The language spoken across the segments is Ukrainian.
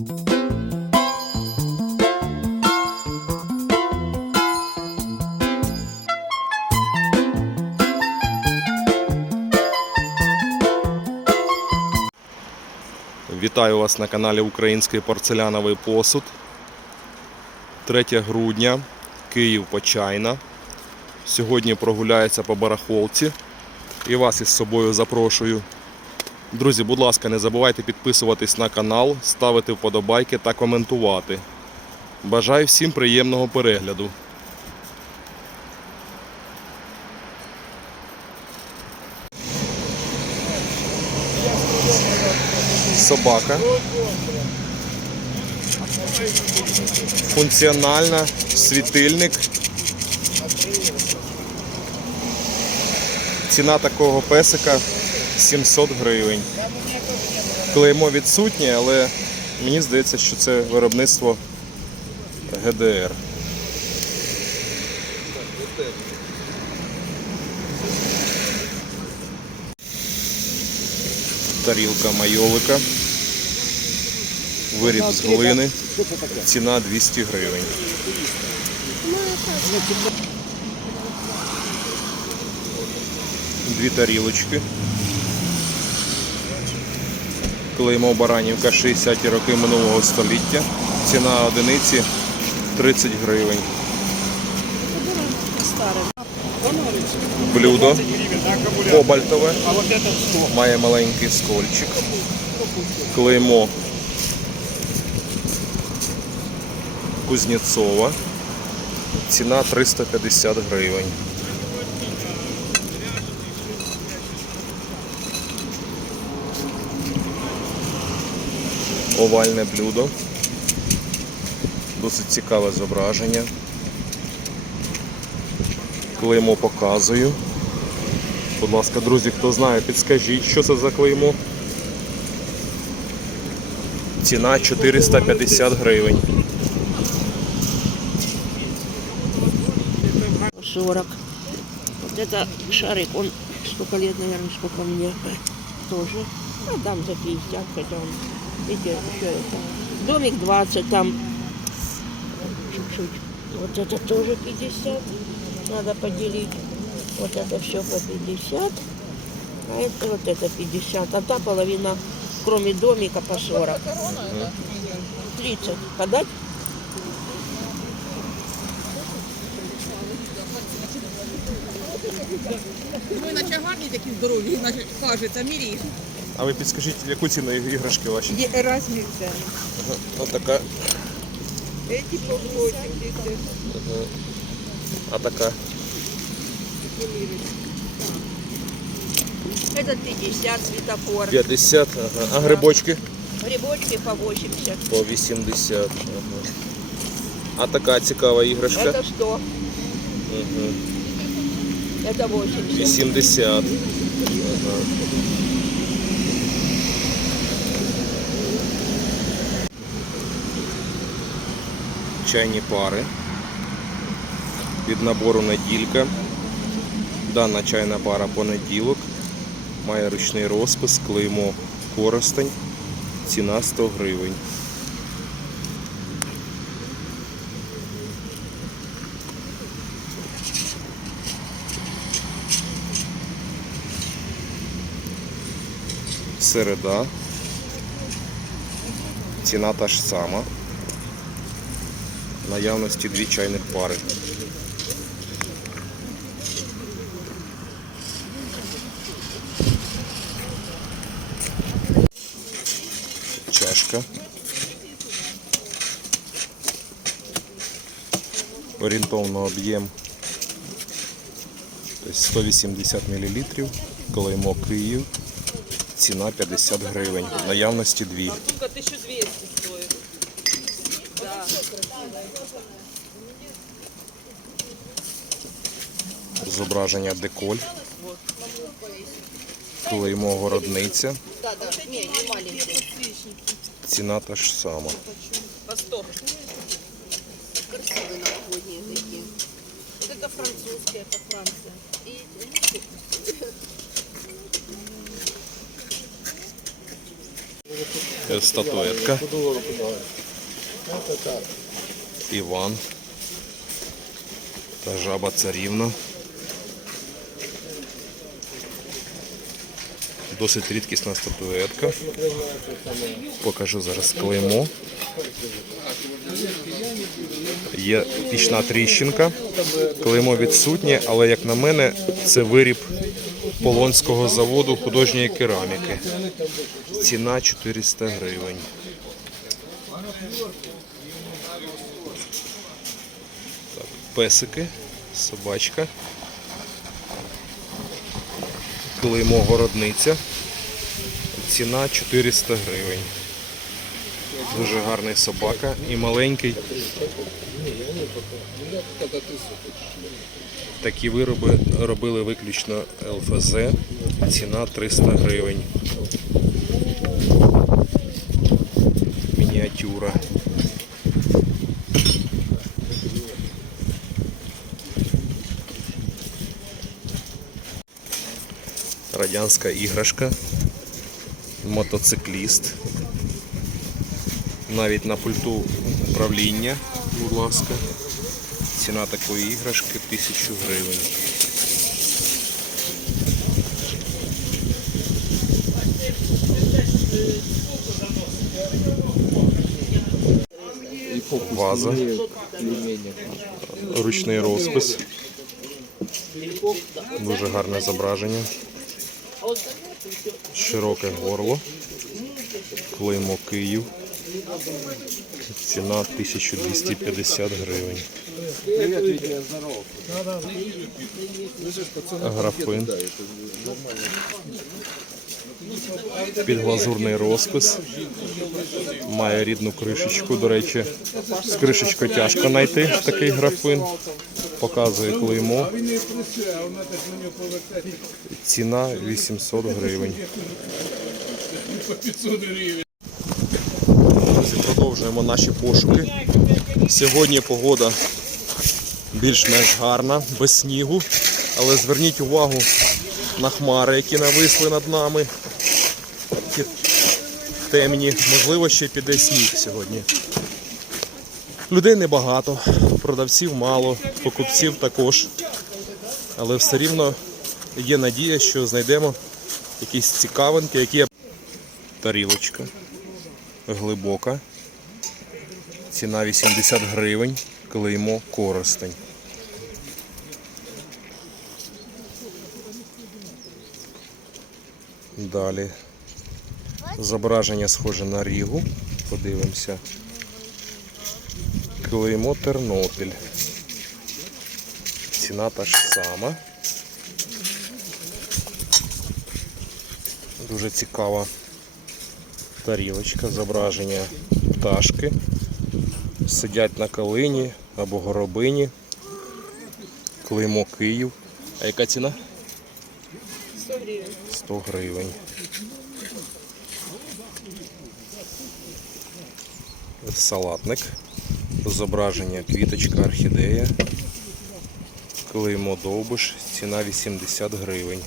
Вітаю вас на каналі Український порцеляновий посуд. 3 грудня, Київ Почайна. Сьогодні прогуляється по барахолці і вас із собою запрошую. Друзі, будь ласка, не забувайте підписуватись на канал, ставити вподобайки та коментувати. Бажаю всім приємного перегляду. Собака. Функціональна, світильник. Ціна такого песика 700 гривень. Клеймо відсутнє, але мені здається, що це виробництво ГДР. Тарілка майолика. Виріб з глини. Ціна 200 гривень. Дві тарілочки. Клеймо Баранівка 60-ті роки минулого століття. Ціна одиниці 30 гривень. Блюдо кобальтове. Має маленький скольчик. Клеймо Кузнєцова. Ціна 350 гривень. Овальне блюдо. Досить цікаве зображення. Клеймо показую. Будь ласка, друзі, хто знає, підскажіть, що це за клеймо. Ціна 450 гривень. 40. Вот это шарик, он сколько лет, наверное, сколько мне тоже. Ну, дам за 50, хотя он, видите, еще это. Домик 20, там чуть-чуть. Вот это тоже 50. Надо поделить. Вот это все по 50. А это вот это 50. А та половина, кроме домика, по 40. 30. Подать? Ну, наче гарні такі здорові, наче кажеться, мірі. А ви підскажіть, яку ціну іграшки ваші? Є разниця. Отака. Эти по 80. А така. Это 50 светофор. 50. Ага. А грибочки? Грибочки по 80. По 80. Ага. А така цікава іграшка? Это 100. Мгм. Это 80. 80. Ага. Чайні пари. Від набору неділька. Дана чайна пара понеділок. Має ручний розпис, клеймо коростень. Ціна 100 гривень. Середа. Ціна та ж сама. Наявності дві чайних пари. Чашка. Орієнтовно об'єм тобто 180 мл. Клеймо Київ. Ціна 50 гривень. Наявності дві. Штука 1200 Зображення деколь. Клеймо городниця. Ціна та ж сама. По 100. Красивые новогодние такие. Вот это французские, это Франция. И Е, Статуетка. Іван. Та жаба царівна. Досить рідкісна статуетка. Покажу зараз клеймо. Є пічна тріщинка. Клеймо відсутнє, але як на мене, це виріб Полонського заводу художньої кераміки. Ціна 400 гривень. Так, песики, собачка. Клеймо городниця. Ціна 400 гривень. Дуже гарний собака і маленький. Такі вироби робили виключно ЛФЗ. Ціна 300 гривень. Мініатюра. Радянська іграшка. Мотоцикліст. Навіть на пульту управління, будь ласка. Ціна такої іграшки 1000 гривень. Ваза. Ручний розпис. Дуже гарне зображення. Широке горло. Клеймо Київ. Ціна 1250 гривень. Графин. Підглазурний розпис. Має рідну кришечку. До речі, з кришечкою тяжко знайти такий графин. Показує клеймо. Ціна 800 гривень. Друзі, продовжуємо наші пошуки. Сьогодні погода більш-менш гарна, без снігу. Але зверніть увагу на хмари, які нависли над нами. Такі темні. Можливо, ще піде сніг сьогодні. Людей небагато, продавців мало, покупців також. Але все рівно є надія, що знайдемо якісь цікавинки, які тарілочка глибока. Ціна 80 гривень, клеймо коростень. Далі зображення схоже на Рігу. Подивимося. Клеймо Тернопіль. Ціна та ж сама. Дуже цікава тарілочка, зображення пташки. Сидять на калині або горобині. Клеймо Київ. А яка ціна? 100 гривень. 100 гривень. Салатник. Зображення квіточка орхідея. Клеймо довбиш. Ціна 80 гривень.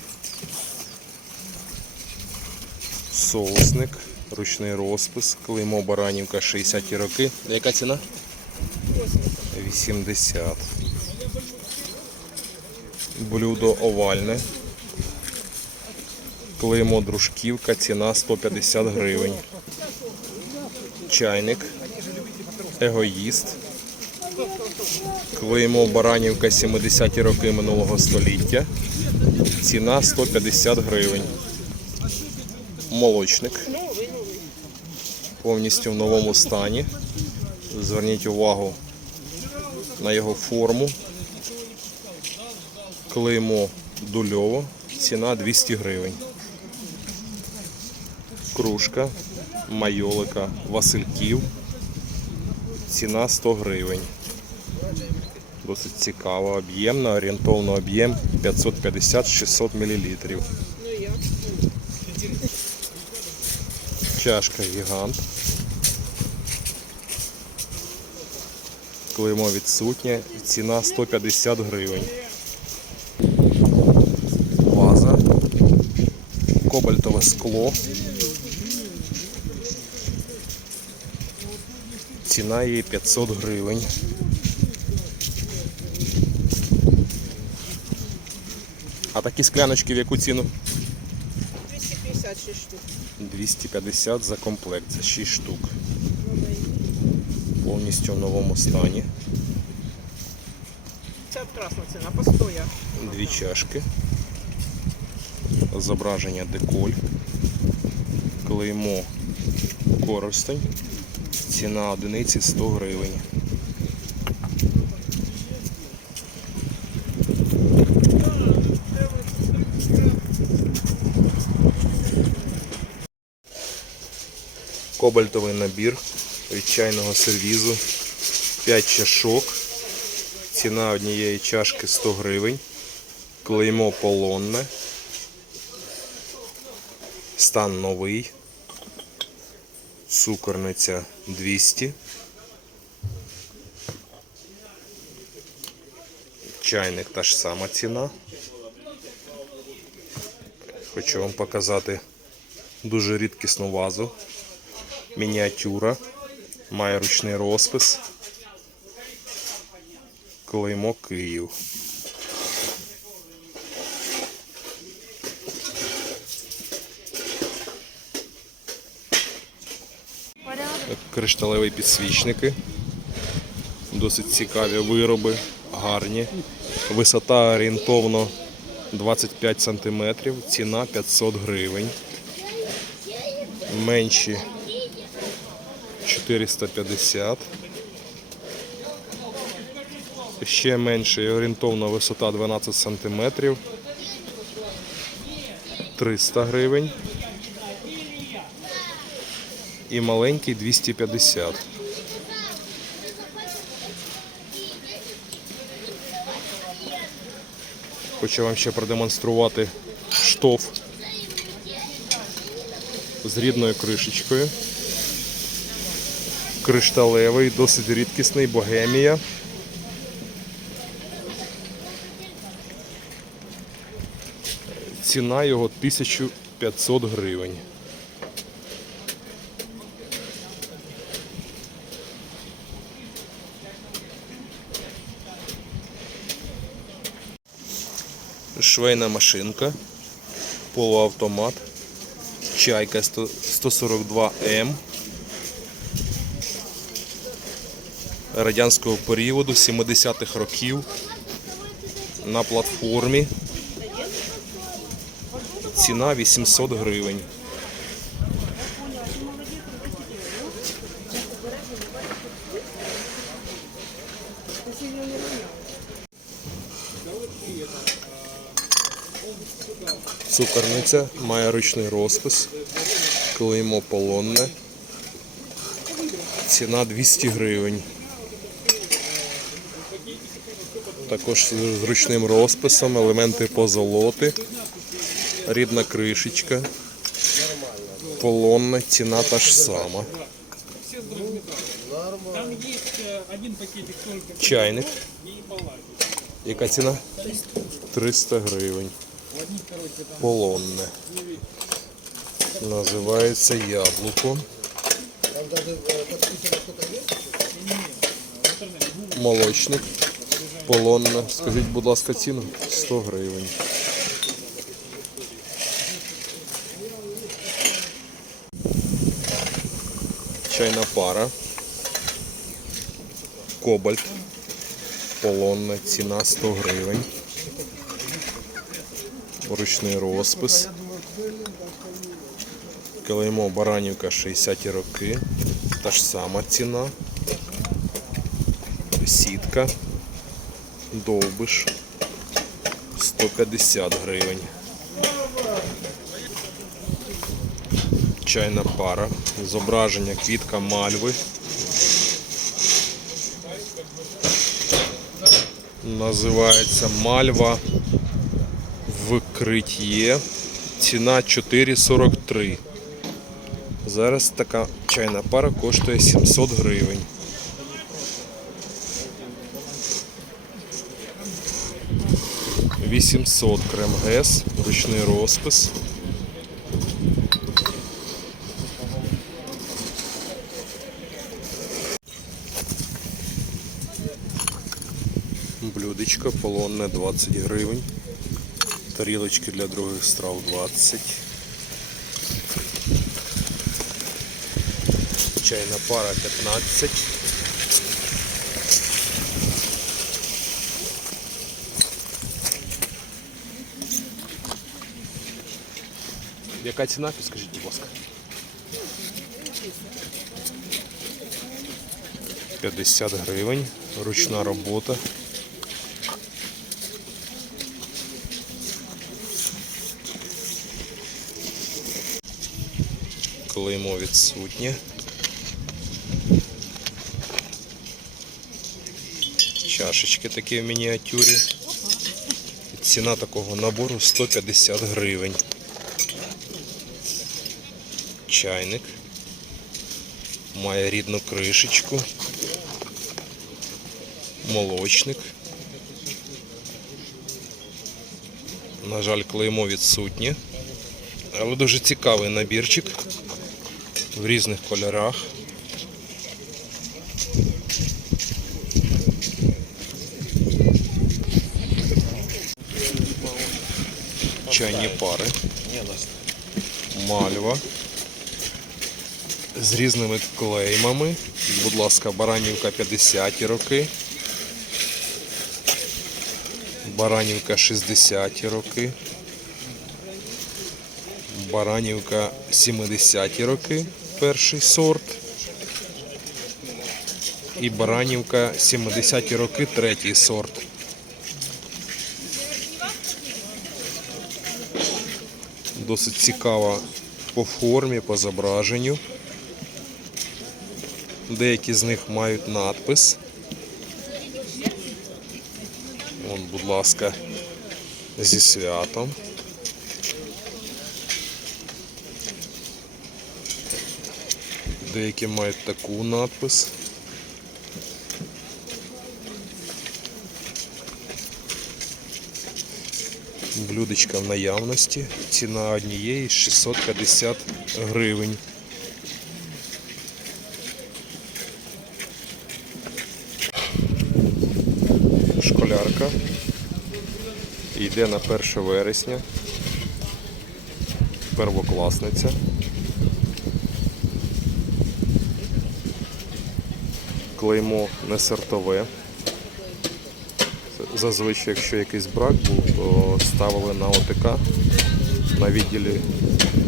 Соусник. Ручний розпис. Клеймо Баранівка 60 роки. Яка ціна? 80. Блюдо овальне. Клеймо дружківка, ціна 150 гривень. Чайник. Егоїст. Клеймо Баранівка 70-ті роки минулого століття. Ціна 150 гривень. Молочник. Повністю в новому стані. Зверніть увагу на його форму. Клеймо дульово. Ціна 200 гривень. Кружка майолика Васильків. Ціна 100 гривень. Досить цікава, об'ємна, орієнтовно об'єм 550-600 мл. Чашка гігант. Клеймо відсутнє. Ціна 150 гривень. Ваза. Кобальтове скло. Ціна її 500 гривень. А такі скляночки в яку ціну? 256 штук. 250 за комплект, за 6 штук. Повністю в новому стані. Це красна ціна, постоя. Дві чашки. Зображення деколь. Клеймо коростень. Ціна одиниці 100 гривень. Кобальтовий набір від чайного сервізу. 5 чашок. Ціна однієї чашки 100 гривень. Клеймо полонне. Стан новий. Цукорниця 200. Чайник та ж сама ціна. Хочу вам показати дуже рідкісну вазу. Мініатюра. Має ручний розпис. Клеймо Київ. Кришталеві підсвічники. Досить цікаві вироби, гарні. Висота орієнтовно 25 см, ціна 500 гривень. Менші 450. Ще менше орієнтовна висота 12 см. 300 гривень. І маленький 250. Хочу вам ще продемонструвати штоф з рідною кришечкою. Кришталевий, досить рідкісний, богемія. Ціна його 1500 гривень. Швейна машинка, полуавтомат, чайка 142М. Радянського періоду 70-х років на платформі. Ціна 800 гривень. Цукорниця має ручний розпис, клеймо полонне. Ціна 200 гривень. Також з ручним розписом, елементи позолоти, рідна кришечка, полонне, ціна та ж сама. Чайник. Яка ціна? 300 гривень. Полонне. Називається яблуко. Молочник. Полонне. Скажіть, будь ласка, ціну? 100 гривень. Чайна пара. Кобальт. Полонна, ціна 100 гривень. Ручний розпис. Клеймо Баранівка 60 роки. Та ж сама ціна. Сітка. Довбиш. 150 гривень. Чайна пара. Зображення квітка мальви. Називається Мальва викритє. Ціна 4,43. Зараз така чайна пара коштує 700 гривень. Вісімсот крем ГЕС, ручний розпис. Блюдечко полонне 20 гривень. Тарілочки для других страв 20. Чайна пара 15. Яка ціна, підскажіть, будь ласка? 50 гривень, ручна робота. Клеймо відсутнє. Чашечки такі в мініатюрі. Ціна такого набору 150 гривень. Чайник. Має рідну кришечку. Молочник. На жаль, клеймо відсутнє. Але дуже цікавий набірчик в різних кольорах. Чайні пари. Мальва. З різними клеймами. Будь ласка, Баранівка 50 роки. Баранівка 60 роки. Баранівка 70 роки, перший сорт. І Баранівка 70 роки, третій сорт. Досить цікава по формі, по зображенню. Деякі з них мають надпис. Вон, будь ласка, зі святом. Деякі мають таку надпис. Блюдечка в наявності. Ціна однієї 650 гривень. Школярка. Йде на 1 вересня. Первокласниця. Клеймо не сортове. Зазвичай, якщо якийсь брак був, то ставили на ОТК на відділі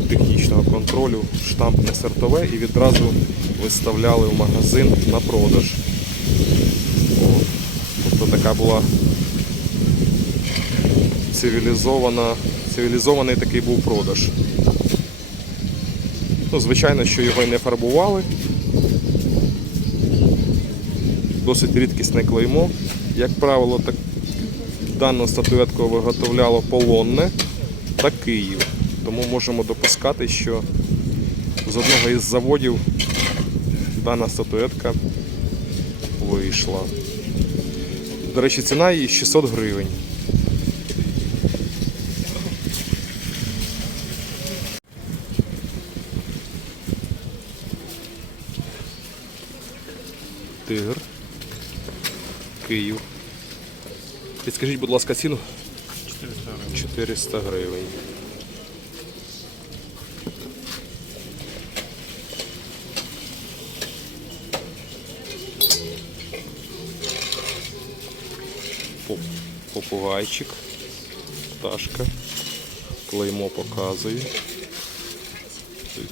технічного контролю штамп не сортове і відразу виставляли в магазин на продаж. Тобто така була цивілізована, цивілізований такий був продаж. Ну, звичайно, що його й не фарбували. Досить рідкісне клеймо. Як правило, так, дану статуетку виготовляло полонне та Київ. Тому можемо допускати, що з одного із заводів дана статуетка вийшла. До речі, ціна її 600 гривень. Тигр. Київ. Підскажіть, будь ласка, ціну? 400 гривень. 400 гривень. Поп- Попугайчик, пташка, клеймо показує.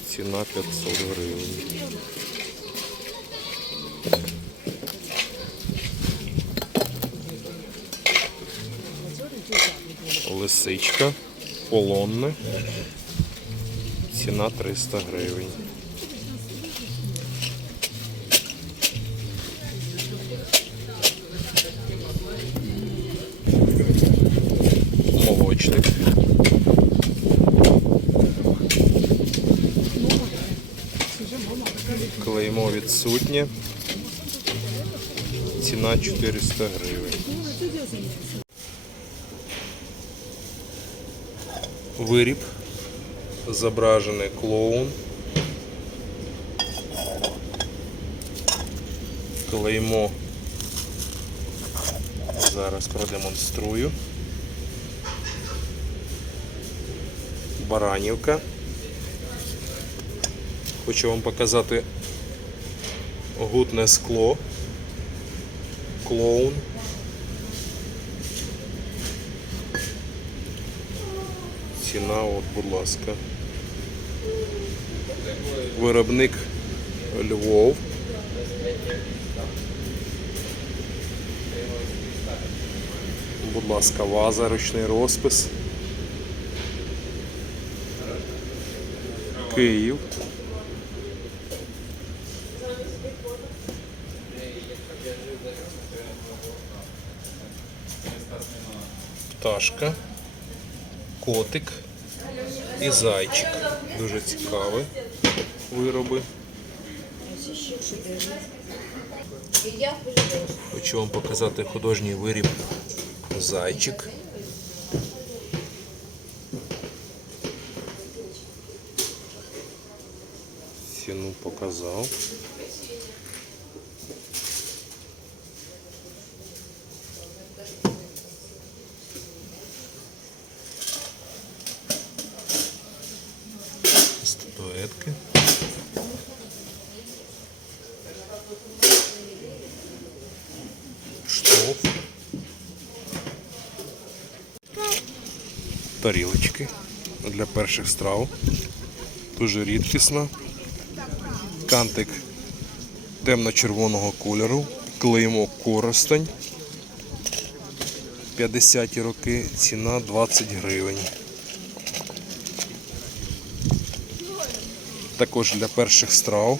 Ціна 500 гривень. Лисичка, полонне. Ціна 300 гривень. Молочник. Клеймо відсутнє. Ціна 400 гривень. Виріб. Зображений клоун. Клеймо Зараз продемонструю. Баранівка. Хочу вам показати гутне скло. Клоун. Ціна, от, будь ласка. Виробник Львов. Будь ласка, ваза, ручний розпис. Київ. Пташка, котик і зайчик. Дуже цікаві вироби. Хочу вам показати художній виріб зайчик. Ціну показав. Статуетки. Штоф. Тарілочки для перших страв. Дуже рідкісна. Кантик темно-червоного кольору. Клеймо Коростень. 50 роки. Ціна 20 гривень. Також для перших страв.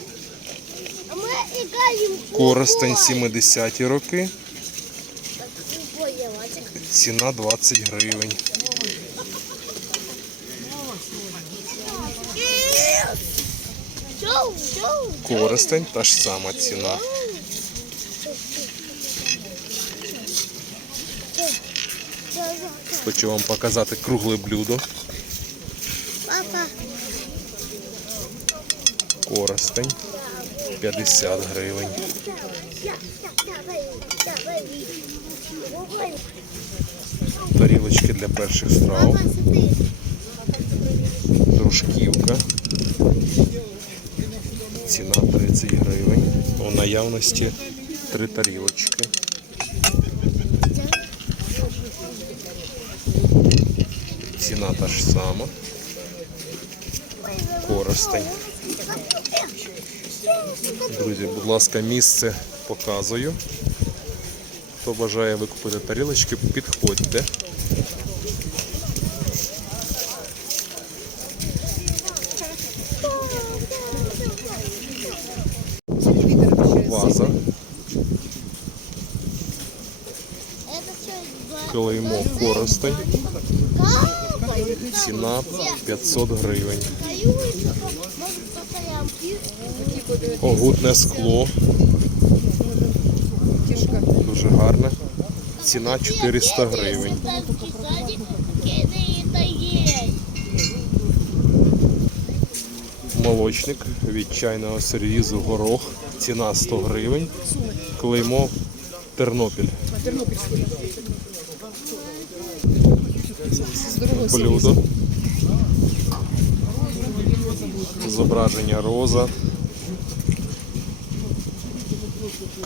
Коростень 70 роки. Ціна 20 гривень. Коростень та ж сама ціна. Хочу вам показати кругле блюдо. Папа, Коростень 50 гривень. Тарілочки для перших страв. Дружківка. Ціна 30 гривень. У наявності три тарілочки. Ціна та ж сама. Коростень. Друзі, будь ласка, місце показую. Хто бажає викупити тарілочки, підходьте. Ваза. Клеймо Коростень. Ціна 500 гривень. Огутне скло. Дуже гарне. Ціна 400 гривень. Молочник від чайного сервізу горох. Ціна 100 гривень. Клеймо Тернопіль. Блюдо. Зображення роза.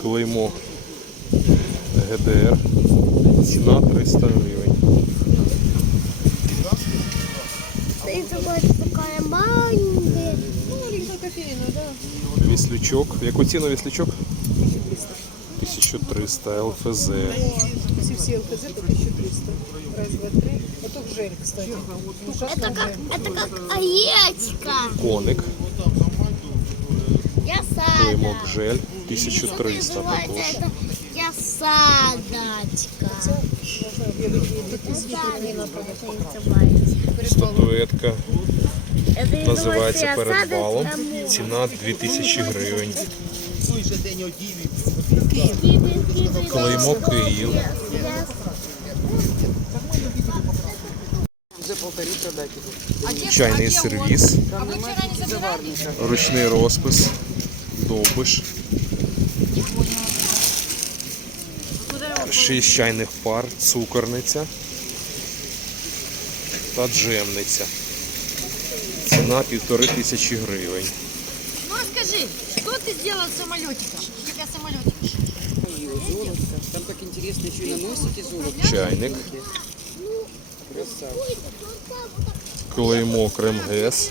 Клеймо ГДР. Ціна 300 гривень. Ты такой, такая маленькая. Віслючок. В яку ціну віслючок? 1300 ЛФЗ. Если все ЛКЗ, то 1300. Раз, два, три. Это в жель, кстати. Это как, это как яичко. Коник. Я Клеймок сада. жель. 1300 Называется також. это я садочка. Статуетка Это називається я перед садочка балом. Ціна 2000 гривень. Клеймо Київ. Чайний сервіс. Ручний розпис. Довбиш. 6 чайних пар, цукорниця та джемниця. Ціна півтори тисячі гривень. Скажи, что ты сделал с самолетиком? Я самолетик. Там так интересно еще и наносите золото. Чайник. Клеймо Кремгес.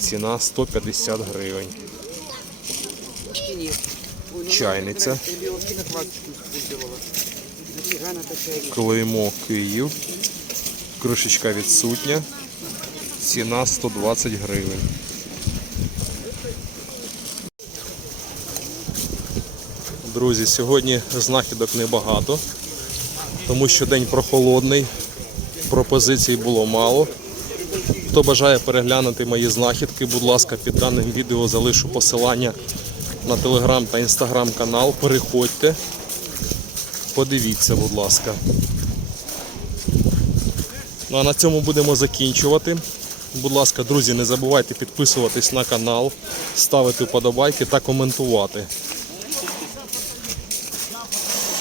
Ціна 150 гривень. Ой, Чайниця. Клеймо Київ. Кришечка відсутня. Ціна 120 гривень. Друзі, сьогодні знахідок небагато, тому що день прохолодний, пропозицій було мало. Хто бажає переглянути мої знахідки, будь ласка, під даним відео залишу посилання на телеграм та інстаграм канал. Переходьте, подивіться, будь ласка. Ну а на цьому будемо закінчувати. Будь ласка, друзі, не забувайте підписуватись на канал, ставити вподобайки та коментувати.